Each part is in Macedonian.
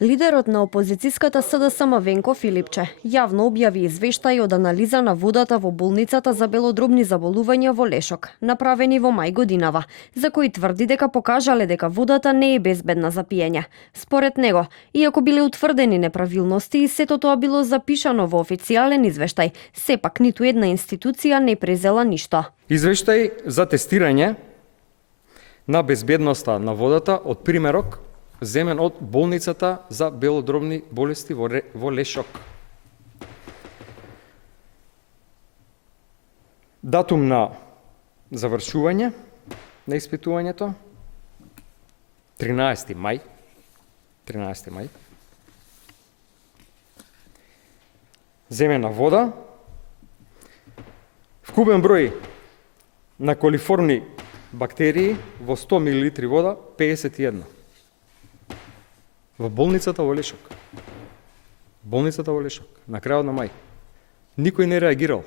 Лидерот на опозицијската СДСМ Венко Филипче јавно објави извештај од анализа на водата во болницата за белодробни заболувања во Лешок, направени во мај годинава, за кои тврди дека покажале дека водата не е безбедна за пиење. Според него, иако биле утврдени неправилности и сето тоа било запишано во официјален извештај, сепак ниту една институција не презела ништо. Извештај за тестирање на безбедноста на водата од примерок земен од болницата за белодробни болести во Лешок. Датум на завршување на испитувањето 13 мај. Земена вода, вкупен број на колиформни бактерии во 100 мл вода 51. Во болницата во Лешок. На крајот на мај. Никој не реагирал.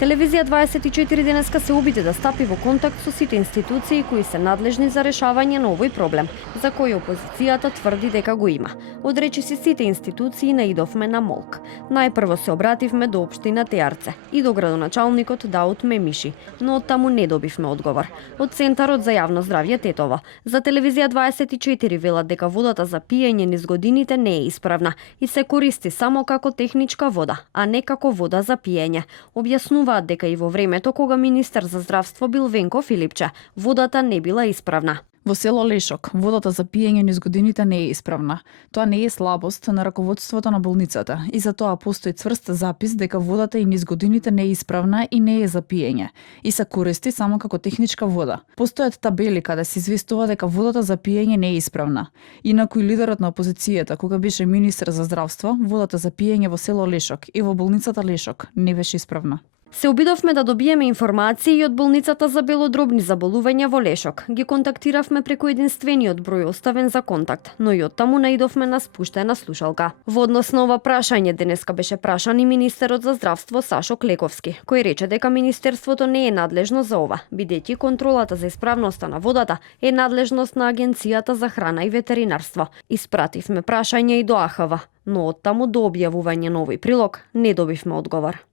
Телевизија 24 денеска се обиде да стапи во контакт со сите институции кои се надлежни за решавање на овој проблем, за кој опозицијата тврди дека го има. Од речиси сите институции наидовме на молк. Најпрво се обративме до општина Теарце и до градоначалникот Даут Мемиши, но од таму не добивме одговор. Од Центарот за јавно здравје Тетово, за Телевизија 24 велат дека водата за пиење низ годините не е исправна и се користи само како техничка вода, а не како вода за пиење. Објаснуваат дека и во времето кога министер за здравство бил Венко Филипче, водата не била исправна. Во село Лешок, водата за пиење низ годините не е исправна. Тоа не е слабост на раководството на болницата и за тоа постои цврст запис дека водата и низ годините не е исправна и не е за пиење и се користи само како техничка вода. Постојат табели каде се известува дека водата за пиење не е исправна. Инаку и лидерот на опозицијата кога беше министер за здравство, водата за пиење во село Лешок и во болницата Лешок не беше исправна. Се обидовме да добиеме информации од болницата за белодробни заболувања во Лешок. Ги контактиравме преку единствениот број оставен за контакт, но и од таму наидовме на спуштена слушалка. Во однос на ова прашање денеска беше прашан и министерот за здравство Сашо Клековски, кој рече дека министерството не е надлежно за ова, бидејќи контролата за исправноста на водата е надлежност на Агенцијата за храна и ветеринарство. Испративме прашање и до АХВ, но од таму до објавување на овој прилог не добивме одговор.